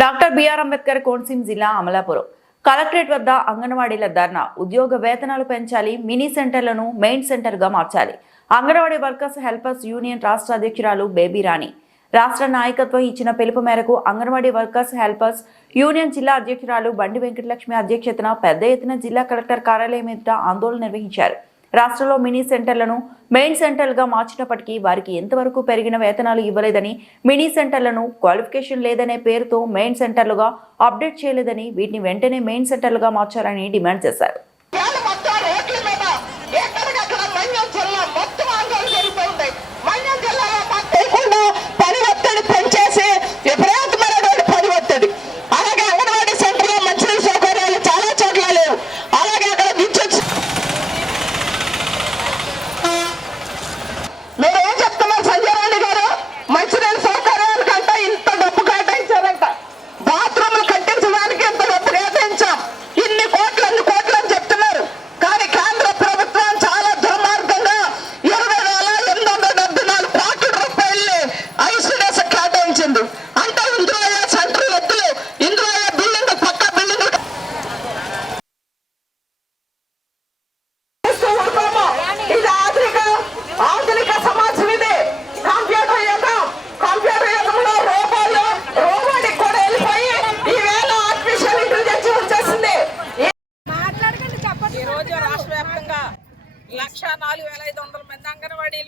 Doctor BR Ambedkar Konaseema జిల్లా Amalapuram. Collectorate వద్ద అంగన్వాడీల ధర్నా ఉద్యోగ వేతనాలు పెంచాలి మినీ సెంటర్లను మెయిన్ సెంటర్గా మార్చాలి. అంగన్వాడీ వర్కర్స్ హెల్పర్స్ యూనియన్ రాష్ట్ర అధ్యక్షురాలు బేబీ రాణి. రాష్ట్ర నాయకత్వం ఇచ్చిన పిలుపు మేరకు అంగన్వాడీ వర్కర్స్ హెల్పర్స్ యూనియన్ జిల్లా అధ్యక్షురాలు బండి వెంకటలక్ష్మి అధ్యక్షతన పెద్ద ఎత్తున జిల్లా కలెక్టర్ కార్యాలయం ఎదుట ఆందోళన నిర్వహించారు. రాష్ట్రంలో మినీ సెంటర్లను మెయిన్ సెంటర్లుగా మార్చినప్పటికీ వారికి ఎంతవరకు పెరిగిన వేతనాలు ఇవ్వలేదని మినీ సెంటర్లను క్వాలిఫికేషన్ లేదనే పేరుతో మెయిన్ సెంటర్లుగా అప్డేట్ చేయలేదని వీటిని వెంటనే మెయిన్ సెంటర్లుగా మార్చాలని డిమాండ్ చేశారు.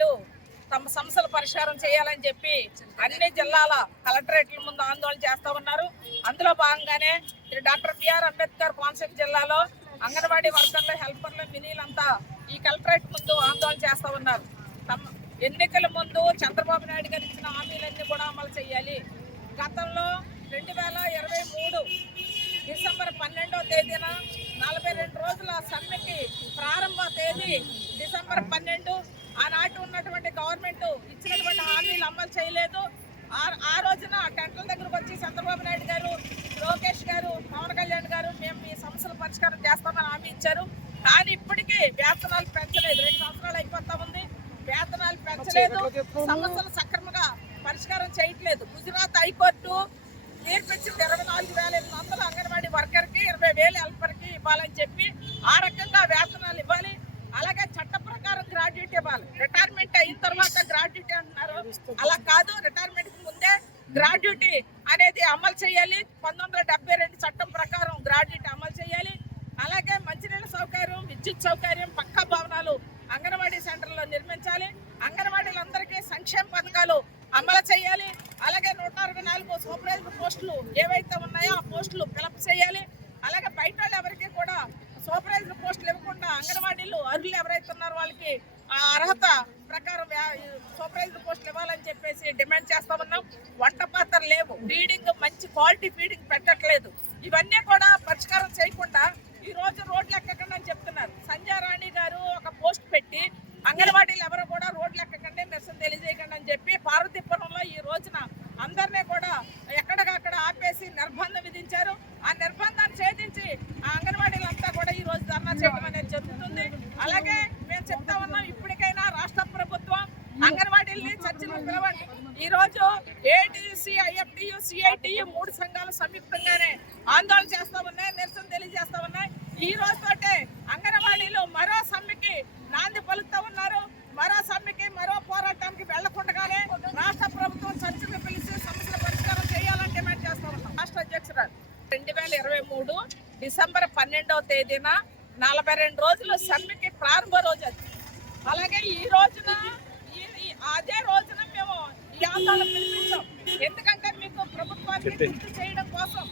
అంగన్వాడీలు తమ సమస్యల పరిష్కారం చేయాలని చెప్పి అన్ని జిల్లాల కలెక్టరేట్ల ముందు ఆందోళన చేస్తూ ఉన్నారు. అందులో భాగంగానే డాక్టర్ బిఆర్ అంబేద్కర్ కోనసీమ జిల్లాలో అంగన్వాడీ వర్కర్లు హెల్పర్లు మినీలంతా ఈ కలెక్టరేట్ ముందు ఆందోళన చేస్తూ ఉన్నారు. తమ ఎన్నికల ముందు చంద్రబాబు నాయుడు గారు ఇచ్చిన హామీలన్నీ కూడా అమలు చేయాలి. గతంలో రెండు వేల ఇరవై మూడు డిసెంబర్ పన్నెండో తేదీన నలభై రెండు రోజుల సమ్మెకి ప్రారంభ తేదీ డిసెంబర్ పన్నెండు ఆనాటి ఉన్నటువంటి గవర్నమెంట్ ఇచ్చినటువంటి హామీలు అమలు చేయలేదు. ఆ- ఆ రోజున టెంట్ల దగ్గరకు వచ్చి చంద్రబాబు నాయుడు గారు లోకేష్ గారు పవన్ కళ్యాణ్ గారు మేము మీ సమస్యల పరిష్కారం చేస్తామని హామీ ఇచ్చారు. కానీ ఇప్పటికీ వేతనాలు పెంచలేదు. రెండు సంవత్సరాలు అయిపోతా ఉంది. వేతనాలు పెంచలేదు. సమస్యలు సక్రమంగా పరిష్కారం చేయట్లేదు. గుజరాత్ హైకోర్టు తీర్పిచ్చింది ఇరవై నాలుగు వేల ఎనిమిది వందలు అంగన్వాడీ వర్కర్కి ఇరవై వేలు హెల్పర్కి ఇవ్వాలని చెప్పి ఆ రకంగా వేతనాలు ఇవ్వాలి. అలాగే చట్ట ఇవ్వాలి రిటైర్మెంట్ అయిన తర్వాత గ్రాడ్యుటీ అంటున్నారు. అలా కాదు రిటైర్మెంట్ ముందే గ్రాడ్యుటీ అనేది అమలు చేయాలి. పంతొమ్మిది వందల డెబ్బై రెండు చట్టం ప్రకారం గ్రాడ్యుటీ అమలు చేయాలి. అలాగే మంచినీళ్ళ సౌకర్యం విద్యుత్ సౌకర్యం పక్కా భవనాలు అంగన్వాడీ సెంటర్లో నిర్మించాలి. అంగన్వాడీలందరికీ సంక్షేమ పథకాలు అమలు చేయాలి. అలాగే నూట అరవై నాలుగు సూపర్వైజర్ పోస్టులు ఏవైతే ఉన్నాయో ఆ పోస్టులు ఫిలప్ చేయాలి. అలాగే బయట వాళ్ళు ఎవరికి కూడా సూపర్వైజర్ పోస్టులు ఇవ్వకుండా అంగన్వాడీలు అర్హులు ఎవరైతే ఉన్నారో వాళ్ళకి ఆ అర్హత ప్రకారం సూపర్వైజర్ పోస్టులు ఇవ్వాలని చెప్పేసి డిమాండ్ చేస్తా ఉన్నాం. వంట పాత్రలు లేవు. ఫీడింగ్ మంచి క్వాలిటీ ఫీడింగ్ పెట్టట్లేదు. ఇవన్నీ కూడా పరిష్కారం చేయకుండా ఈ రోజు రోడ్లు ఎక్కకండి అని చెప్తున్నారు. సంజారాణి గారు ఒక పోస్ట్ పెట్టి అంగన్వాడీలు ఎవరు కూడా రోడ్లు ఎక్కకండి నిరసన తెలియజేయకండి అని చెప్పి పార్వతీపురంలో ఈ రోజున అందరినీ కూడా ఎక్కడికక్కడ ఆపేసి నిర్బంధం విధించారు. ఆ నిర్బంధాన్ని ఛేదించి ఆ అంగన్వాడీలంతా కూడా ఈ రోజు ధర్నా చేయడం అనేది జరుగుతుంది అలాగే మేము చెప్తా ఉన్నాం ఇప్పటికైనా రాష్ట్ర ప్రభుత్వం అంగన్వాడీల్ని చర్చలకు పిలవండి ఈ రోజు ఏటీసీ ఐఎఫ్టియు సిఐటియు మూడు సంఘాలు సంయుక్తంగానే ఆందోళన చేస్తా ఉన్నాయి నిరసన తెలియజేస్తా ఉన్నాయి ఈ రోజుతోటే అంగన్వాడీలు మరో సమ్మెకి నాంది పలుకుతా ఉన్నారు. మరో సమ్మెకి మరో పోరాటానికి వెళ్ళకుండగానే రాష్ట్ర ప్రభుత్వం చర్చలు పిలిచి సమస్యల పరిష్కారం చేయాలని డిమాండ్ చేస్తా ఉన్నాం. రాష్ట్ర అధ్యక్షురాలు. రెండు వేల ఇరవై మూడు డిసెంబర్ పన్నెండవ తేదీన నలభై రెండు రోజులు సమ్మెకి ప్రారంభ రోజు అది. అలాగే ఈ రోజున ఈ- అదే రోజున మేము ఆందోళన పిలిపించాం ఎందుకంటే మీకు ప్రభుత్వానికి గుర్తు చేయడం కోసం